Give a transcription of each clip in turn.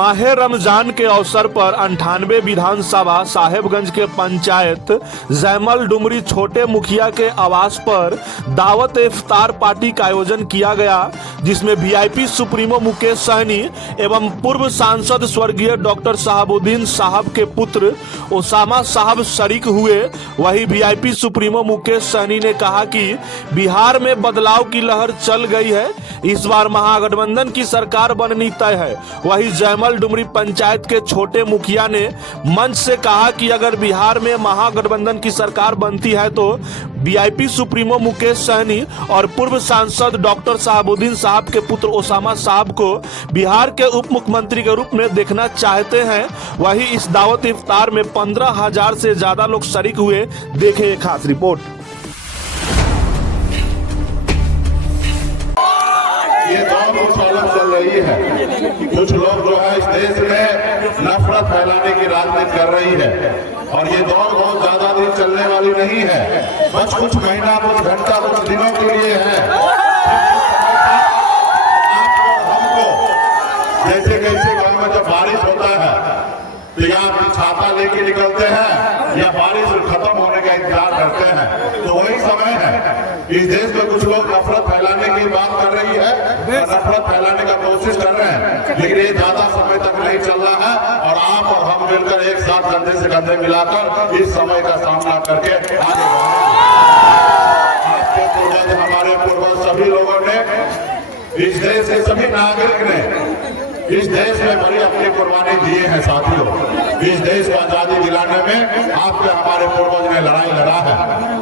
माह रमजान के अवसर पर 98 विधानसभा साहेबगंज के पंचायत जैमल डुमरी छोटे मुखिया के आवास पर दावत इफ्तार पार्टी का आयोजन किया गया, जिसमें वीआईपी सुप्रीमो मुकेश सहनी एवं पूर्व सांसद स्वर्गीय डॉक्टर शहाबुद्दीन साहब के पुत्र ओसामा साहब शरीक हुए। वही वीआईपी सुप्रीमो मुकेश सहनी ने कहा कि बिहार में बदलाव की लहर चल गई है, इस बार महागठबंधन की सरकार बननी तय है। वही जैमल डुमरी पंचायत के छोटे मुखिया ने मंच से कहा कि अगर बिहार में महागठबंधन की सरकार बनती है तो वीआईपी सुप्रीमो मुकेश सहनी और पूर्व सांसद डॉक्टर शहाबुद्दीन साहब के पुत्र ओसामा साहब को बिहार के उप मुख्यमंत्री के रूप में देखना चाहते हैं। वही इस दावत इफ्तार में 15,000 से ज्यादा लोग शरीक हुए। देखें एक खास रिपोर्ट। ये दौर मुसलसल चल रही है। कुछ लोग जो है इस देश में नफरत फैलाने की राजनीति कर रही है और ये दौर बहुत ज्यादा दिन चलने वाली नहीं है, बस कुछ महीना, कुछ घंटा, कुछ दिनों के लिए है। हमको जैसे कैसे गांव में जब बारिश होता है तो या छाता लेके निकलते हैं या बारिश खत्म होने का इंतजार करते हैं, तो वही समय है। इस देश में कुछ लोग नफरत फैलाने की बात कर रही है, नफरत फैलाने का कोशिश कर रहे हैं, लेकिन ये ज्यादा समय तक नहीं चल रहा है और आप और हम मिलकर एक साथ कंधे से कंधे मिलाकर इस समय का सामना करके आगे आपके पूर्वज, हमारे पूर्वज सभी लोगों ने, इस देश के सभी नागरिक ने इस देश में बड़ी अपनी कुर्बानी दिए हैं। साथियों, इस देश को आजादी दिलाने में आपके हमारे पूर्वज ने लड़ाई लड़ा है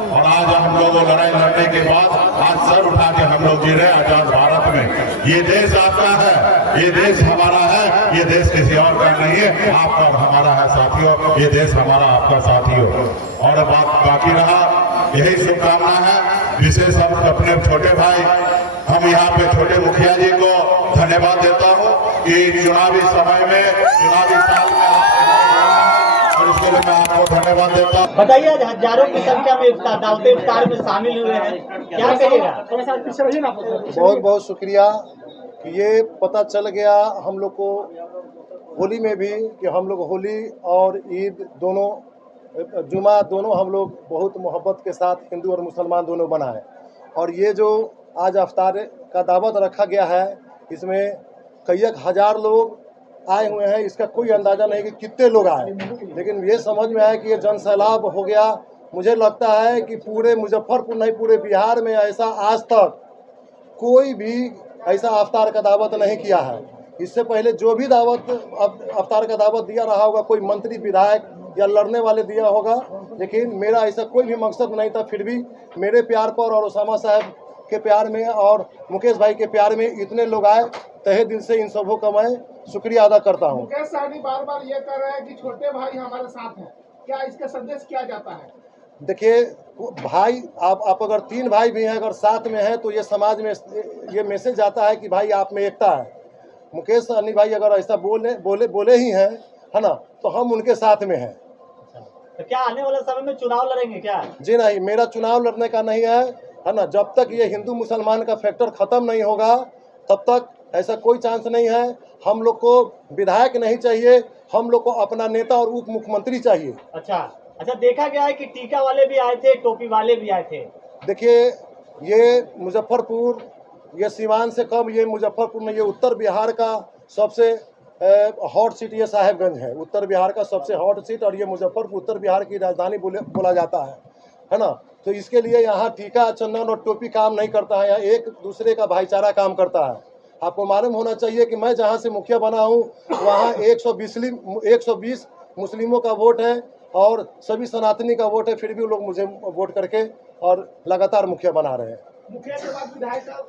और आज हम लोगों लड़ाई लड़ने के बाद आज सर उठा के हम लोग जी रहे आजाद भारत में। ये देश आपका है, ये देश हमारा है, ये देश किसी और का नहीं है, आपका और हमारा है साथियों। ये देश हमारा, आपका साथियों। और बात बाकी रहा, यही शुभकामना है। विशेष हम अपने छोटे भाई, हम यहाँ पे छोटे मुखिया जी को धन्यवाद देता हूँ कि चुनावी समय में, चुनावी साल में और इसके लिए मैं आपको धन्यवाद देता हूँ। बताइए, आज हजारों की संख्या में दावत इफ्तार में शामिल हुए हैं, क्या कहिएगा? बहुत बहुत शुक्रिया। ये पता चल गया हम लोग को होली में भी कि हम लोग होली और ईद दोनों, जुमा दोनों हम लोग बहुत मोहब्बत के साथ हिंदू और मुसलमान दोनों बनाए। और ये जो आज इफ्तार का दावत रखा गया है, इसमें कई हजार लोग आए हुए हैं। इसका कोई अंदाज़ा नहीं कि कितने लोग आए, लेकिन ये समझ में आया कि ये जनसैलाब हो गया। मुझे लगता है कि पूरे मुजफ्फरपुर नहीं, पूरे बिहार में ऐसा आज तक कोई भी ऐसा इफ्तार का दावत नहीं किया है। इससे पहले जो भी दावत इफ्तार का दावत दिया रहा होगा, कोई मंत्री, विधायक या लड़ने वाले दिया होगा, लेकिन मेरा ऐसा कोई भी मकसद नहीं था। फिर भी मेरे प्यार पर और ओसामा साहब के प्यार में और मुकेश भाई के प्यार में इतने लोग आए, तहे दिल से इन सबों का मैं शुक्रिया अदा करता हूँ। मुकेश सहनी बार बार ये कर रहे हैं कि छोटे भाई हमारे साथ हैं, क्या इसका संदेश किया जाता है? देखिए भाई, आप अगर 3 भाई भी हैं, अगर साथ में हैं, तो ये समाज में ये मैसेज आता है कि भाई आप में एकता है। मुकेश सहनी भाई अगर ऐसा बोले ही हैं, है ना, तो हम उनके साथ में हैं। तो क्या आने वाले समय में चुनाव लड़ेंगे क्या? जी नहीं, मेरा चुनाव लड़ने का नहीं है ना। जब तक ये हिंदू मुसलमान का फैक्टर खत्म नहीं होगा तब तक ऐसा कोई चांस नहीं है। हम लोग को विधायक नहीं चाहिए, हम लोग को अपना नेता और उप मुख्यमंत्री चाहिए। अच्छा, देखा गया है कि टीका वाले भी आए थे, टोपी वाले भी आए थे। देखिए, ये मुजफ्फरपुर, ये सीवान से कम, ये मुजफ्फरपुर में, ये उत्तर बिहार का सबसे हॉट सीट ये साहेबगंज है। उत्तर बिहार का सबसे हॉट सीट, और ये मुजफ्फरपुर उत्तर बिहार की राजधानी बोला जाता है ना। तो इसके लिए यहाँ टीका, चंदन और टोपी काम नहीं करता है, यहाँ एक दूसरे का भाईचारा काम करता है। आपको मालूम होना चाहिए कि मैं जहाँ से मुखिया बना हूँ वहाँ 120 मुस्लिमों का वोट है और सभी सनातनी का वोट है, फिर भी लोग मुझे वोट करके और लगातार मुखिया बना रहे हैं। मुखिया के बाद विधायक का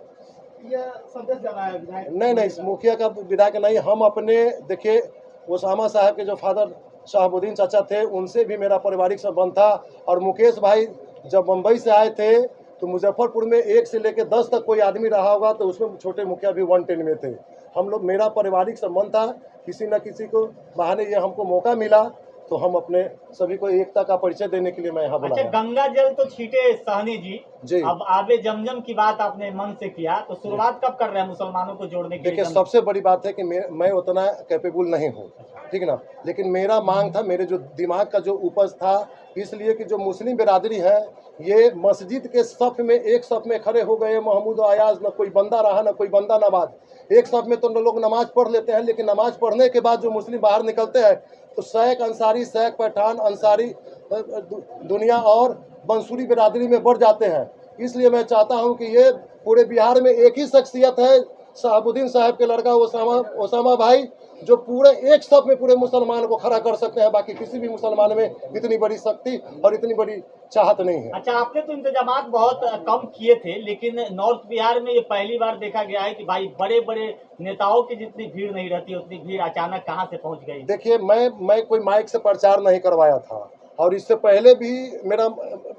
ये संदेश जाना है? विधायक नहीं, मुखिया का विधायक नहीं। हम अपने, देखिए, ओसामा साहब के जो फादर शहाबुद्दीन चाचा थे, उनसे भी मेरा पारिवारिक संबंध था। और मुकेश भाई जब मुंबई से आए थे तो मुजफ्फरपुर में 1 से लेकर 10 तक कोई आदमी रहा होगा, तो उसमें छोटे मुखिया भी 110 में थे। हम लोग, मेरा पारिवारिक संबंध था। किसी न किसी को बहाने ये हमको मौका मिला तो हम अपने सभी को एकता का परिचय देने के लिए मैं यहाँ बुलाया। गंगा जल तो छीटे सहनी जी, जी। अब आबे जमजम की बात आपने मन से किया, तो शुरुआत कब कर रहे हैं मुसलमानों को जोड़ने के लिए? देखिए, सबसे बड़ी बात है कि मैं उतना कैपेबल नहीं हूँ, ठीक ना, लेकिन मेरा मांग था, मेरे जो दिमाग का जो उपज था, इसलिए कि जो मुस्लिम बिरादरी है ये मस्जिद के सफ में एक सफ में खड़े हो गए, महमूद अयाज, न कोई बंदा रहा न कोई बंदा नमाज। एक सफ में तो लोग नमाज पढ़ लेते हैं, लेकिन नमाज पढ़ने के बाद जो मुस्लिम बाहर निकलते हैं तो शेख अंसारी, शेख पठान, अंसारी, दुनिया और मंसूरी बिरादरी में बढ़ जाते हैं। इसलिए मैं चाहता हूं कि ये पूरे बिहार में एक ही शख्सियत है, शहाबुद्दीन साहब के लड़का ओसामा भाई, जो पूरे एक सब में पूरे मुसलमान को खड़ा कर सकते हैं। बाकी किसी भी मुसलमान में इतनी बड़ी शक्ति और इतनी बड़ी चाहत नहीं है। अच्छा, आपने तो इंतजामात बहुत कम किए थे, लेकिन नॉर्थ बिहार में ये पहली बार देखा गया है कि भाई बड़े बड़े नेताओं की जितनी भीड़ नहीं रहती उतनी भीड़ अचानक कहां से पहुंच गई? देखिए, मैं कोई माइक से प्रचार नहीं करवाया था, और इससे पहले भी मेरा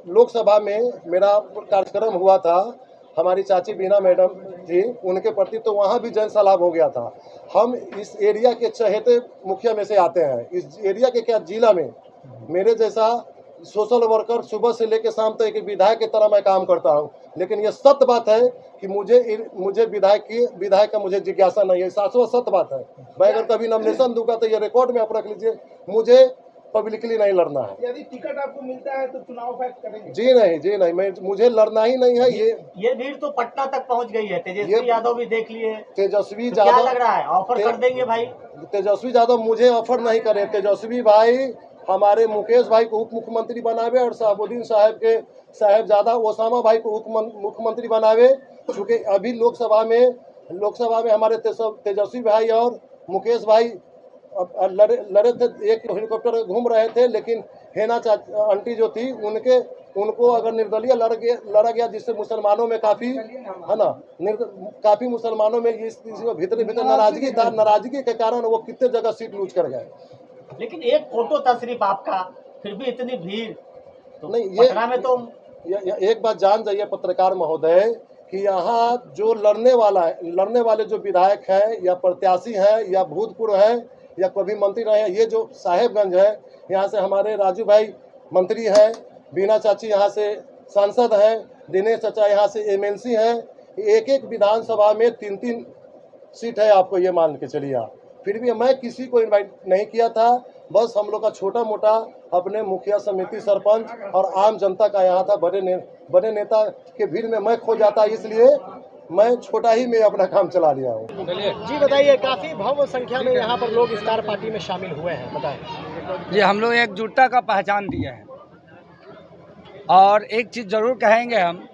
लोकसभा में मेरा कार्यक्रम हुआ था, हमारी चाची बीना मैडम थी, उनके प्रति, तो वहाँ भी जन सैलाब हो गया था। हम इस एरिया के चहेते मुखिया में से आते हैं। इस एरिया के क्या जिला में मेरे जैसा सोशल वर्कर सुबह से लेकर शाम तक एक विधायक की तरह मैं काम करता हूं, लेकिन ये सत्य बात है कि मुझे विधायक का मुझे जिज्ञासा नहीं है। शाश्वत सत्य बात है। मैं अगर कभी नॉमिनेशन दूंगा तो ये रिकॉर्ड में आप रख लीजिए, मुझे पब्लिकली नहीं लड़ना है। यदि टिकट आपको मिलता है तो चुनाव फाइट करेंगे? जी नहीं, मुझे लड़ना ही नहीं है। ये भीड़ तो पटना तक पहुंच गई है। तेजस्वी यादव भी देख लिए। तेजस्वी तो क्या यादव लग रहा है, ऑफर कर देंगे भाई? तेजस्वी यादव मुझे ऑफर नहीं करे। तेजस्वी भाई हमारे मुकेश भाई को उप मुख्यमंत्री बनावे और शहाबुद्दीन साहब के साहेबजादा ओसामा भाई को उप मुख्यमंत्री बनावे। चूँकि अभी लोकसभा में हमारे तेजस्वी भाई और मुकेश भाई लड़े थे, एक हेलीकॉप्टर घूम रहे थे, लेकिन हेना आंटी जो थी उनको अगर निर्दलीय लड़ा गया, जिससे मुसलमानों में काफ़ी है ना, काफ़ी मुसलमानों में इस भीतर नाराजगी था। नाराजगी के कारण वो कितने जगह सीट लूज कर गए। लेकिन एक फोटो था सिर्फ आपका, फिर भी इतनी भीड़ तो नहीं, पटना में तो एक बात जान जाइए पत्रकार महोदय कि यहाँ जो लड़ने वाले जो विधायक हैं या प्रत्याशी हैं या भूतपूर्व हैं या कभी मंत्री रहे हैं, ये जो साहेबगंज है, यहाँ से हमारे राजू भाई मंत्री हैं, बीना चाची यहाँ से सांसद हैं, दिनेश चाचा यहाँ से एमएलसी हैं। एक विधानसभा में 3-3 सीट है, आपको ये मान के चलिए आप। फिर भी मैं किसी को इनवाइट नहीं किया था, बस हम लोग का छोटा मोटा अपने मुखिया समिति, सरपंच और आम जनता का यहाँ था। बड़े नेता के भीड़ में मैं खो जाता, इसलिए मैं छोटा ही में अपना काम चला लिया हूँ। जी बताइए, काफी भव्य संख्या में यहाँ पर लोग स्टार पार्टी में शामिल हुए हैं, बताएं। ये हम लोग एकजुटता का पहचान दिए हैं, और एक चीज़ जरूर कहेंगे हम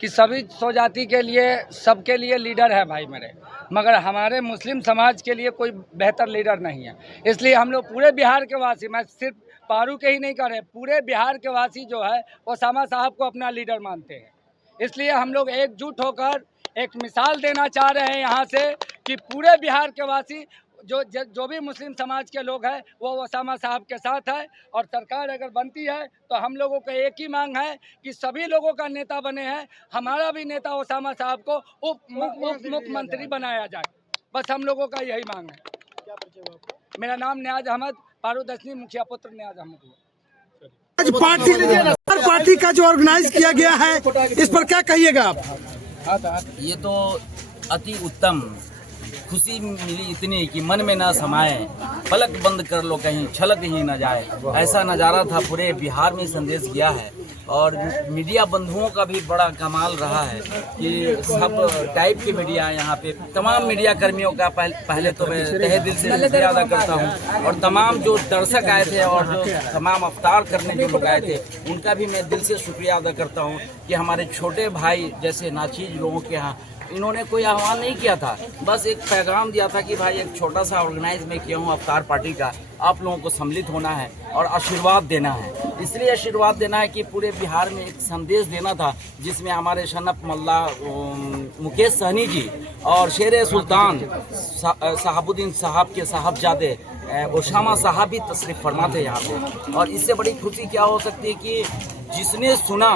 कि सभी स्वजाति के लिए, सबके लिए लीडर है भाई मेरे, मगर हमारे मुस्लिम समाज के लिए कोई बेहतर लीडर नहीं है। इसलिए हम लोग पूरे बिहार के वासी, मैं सिर्फ पारू के ही नहीं कर रहे, पूरे बिहार के वासी जो है ओसामा साहब को अपना लीडर मानते हैं। इसलिए हम लोग एकजुट होकर एक मिसाल देना चाह रहे हैं यहाँ से कि पूरे बिहार के वासी जो भी मुस्लिम समाज के लोग हैं वो ओसामा साहब के साथ है। और सरकार अगर बनती है तो हम लोगों का एक ही मांग है कि सभी लोगों का नेता बने हैं, हमारा भी नेता ओसामा साहब को उप मुख्यमंत्री बनाया जाए, बस हम लोगों का यही मांग है। मेरा नाम नियाज अहमद, पारू दशनी मुखिया पुत्र नियाज अहमद हुआ। आज पार्टी का जो ऑर्गेनाइज किया गया है, इस पर क्या कहिएगा आप? ये तो अति उत्तम, खुशी मिली इतनी कि मन में ना समाए, पलक बंद कर लो कहीं छलक ही न जाए, ऐसा नज़ारा था। पूरे बिहार में संदेश गया है, और मीडिया बंधुओं का भी बड़ा कमाल रहा है कि सब टाइप के मीडिया यहाँ पे, तमाम मीडिया कर्मियों का पहले तो मैं तहे दिल से शुक्रिया अदा करता हूँ, और तमाम जो दर्शक आए थे और जो तमाम अवतार करने जो लोग आए थे उनका भी मैं दिल से शुक्रिया अदा करता हूँ कि हमारे छोटे भाई जैसे नाचीज लोगों के यहाँ इन्होंने कोई आह्वान नहीं किया था, बस एक पैगाम दिया था कि भाई एक छोटा सा ऑर्गेनाइज मैं किया हूँ अवतार पार्टी का, आप लोगों को सम्मिलित होना है और आशीर्वाद देना है। इसलिए आशीर्वाद देना है कि पूरे बिहार में एक संदेश देना था, जिसमें हमारे शनफ मल्ला मुकेश सहनी जी और शेर सुल्तान शहाबुद्दीन साहब के साहबजादे ओसामा साहब भी तशरीफ फरमा थे यहाँ पे। और इससे बड़ी खुशी क्या हो सकती है कि जिसने सुना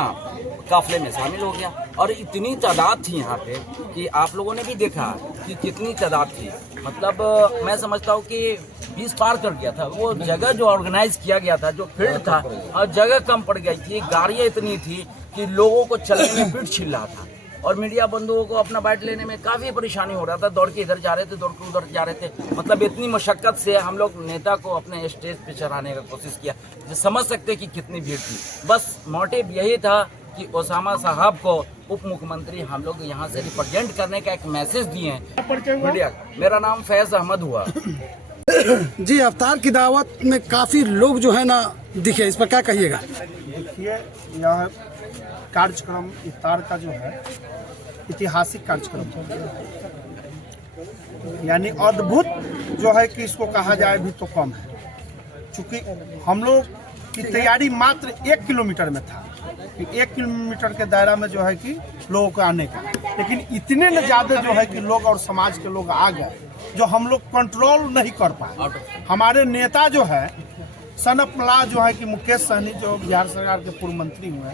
काफले में शामिल हो गया, और इतनी तादाद थी यहाँ पे कि आप लोगों ने भी देखा कि कितनी तादाद थी। मतलब मैं समझता हूँ कि 20 पार कर गया था वो जगह जो ऑर्गेनाइज किया गया था, जो फील्ड था, और जगह कम पड़ गई थी, गाड़ियाँ इतनी थी कि लोगों को चलने में पीठ छिल रहा था और मीडिया बंधुओं को अपना बाइट लेने में काफ़ी परेशानी हो रहा था। दौड़ के इधर जा रहे थे, दौड़ के उधर जा रहे थे। मतलब इतनी मशक्क़त से हम लोग नेता को अपने स्टेज पे चढ़ाने का कोशिश किया। जो समझ सकते कि कितनी भीड़ थी। बस मोटिव यही था कि ओसामा साहब को उप मुख्यमंत्री हम लोग यहाँ से रिप्रेजेंट करने का एक मैसेज दिए हैं मीडिया। मेरा नाम फैज़ अहमद हुआ। जी, अफ्तार की दावत में काफ़ी लोग जो है ना दिखे, इस पर क्या कहिएगा? देखिए, यह कार्यक्रम इफ्तार का जो है ऐतिहासिक कार्यक्रम है, यानी अद्भुत जो है कि इसको कहा जाए भी तो कम है, क्योंकि हम लोग की तैयारी मात्र 1 किलोमीटर में था कि 1 किलोमीटर के दायरा में जो है कि लोगों को आने का, लेकिन इतने न ज़्यादा जो है कि लोग और समाज के लोग आ गए जो हम लोग कंट्रोल नहीं कर पाए। हमारे नेता जो है सनपला जो है कि मुकेश सहनी जो बिहार सरकार के पूर्व मंत्री हुए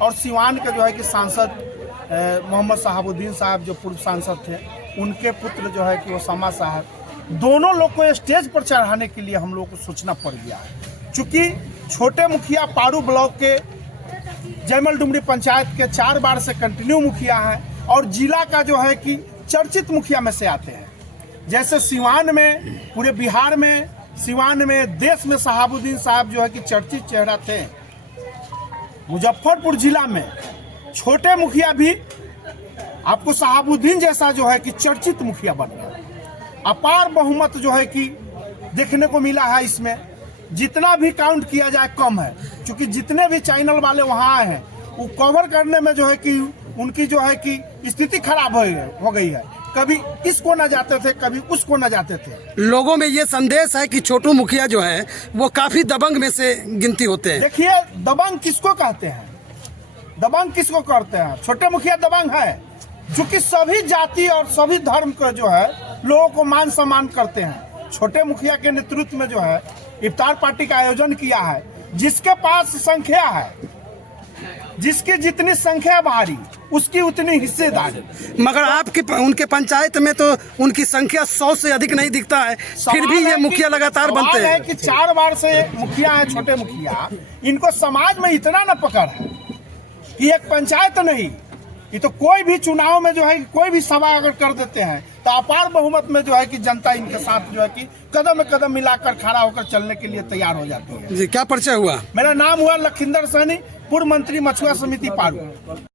और सिवान के जो है कि सांसद मोहम्मद शहाबुद्दीन साहब जो पूर्व सांसद थे, उनके पुत्र जो है कि ओसामा साहब, दोनों लोग को स्टेज पर चढ़ाने के लिए हम लोग को सोचना पड़ गया है। चूँकि छोटे मुखिया पारू ब्लॉक के जयमल डुमरी पंचायत के 4 बार से कंटिन्यू मुखिया हैं और जिला का जो है कि चर्चित मुखिया में से आते हैं। जैसे सिवान में, पूरे बिहार में, सिवान में, देश में शहाबुद्दीन साहब जो है कि चर्चित चेहरा थे। मुजफ्फरपुर जिला में छोटे मुखिया भी आपको शहाबुद्दीन जैसा जो है कि चर्चित मुखिया बन गया। अपार बहुमत जो है कि देखने को मिला है। इसमें जितना भी काउंट किया जाए कम है, क्योंकि जितने भी चैनल वाले वहाँ आए हैं वो कवर करने में जो है कि उनकी जो है कि स्थिति खराब हो गई है। कभी इसको न जाते थे, कभी उसको न जाते थे। लोगों में ये संदेश है कि छोटू मुखिया जो है वो काफ़ी दबंग में से गिनती होते हैं। देखिए, दबंग किसको कहते हैं? दबंग किसको करते हैं? छोटे मुखिया दबंग है, क्योंकि सभी जाति और सभी धर्म को जो है लोगों को मान सम्मान करते हैं। छोटे मुखिया के नेतृत्व में जो है इफ्तार पार्टी का आयोजन किया है। जिसके पास संख्या है, जिसकी जितनी संख्या भारी उसकी उतनी हिस्सेदारी। मगर आपकी उनके पंचायत में तो उनकी संख्या 100 से अधिक नहीं दिखता है, फिर भी ये मुखिया लगातार बनते हैं। है कि 4 बार से मुखिया है छोटे मुखिया, इनको समाज में इतना न पकड़ है कि एक पंचायत नहीं, ये तो कोई भी चुनाव में जो है कोई भी सभा अगर कर देते हैं तो अपार बहुमत में जो है कि जनता इनके साथ जो है कि कदम कदम मिलाकर खड़ा होकर चलने के लिए तैयार हो जाती है। जी, क्या परिचय हुआ? मेरा नाम हुआ लखिंदर सहनी, पूर्व मंत्री मछुआ समिति पारू।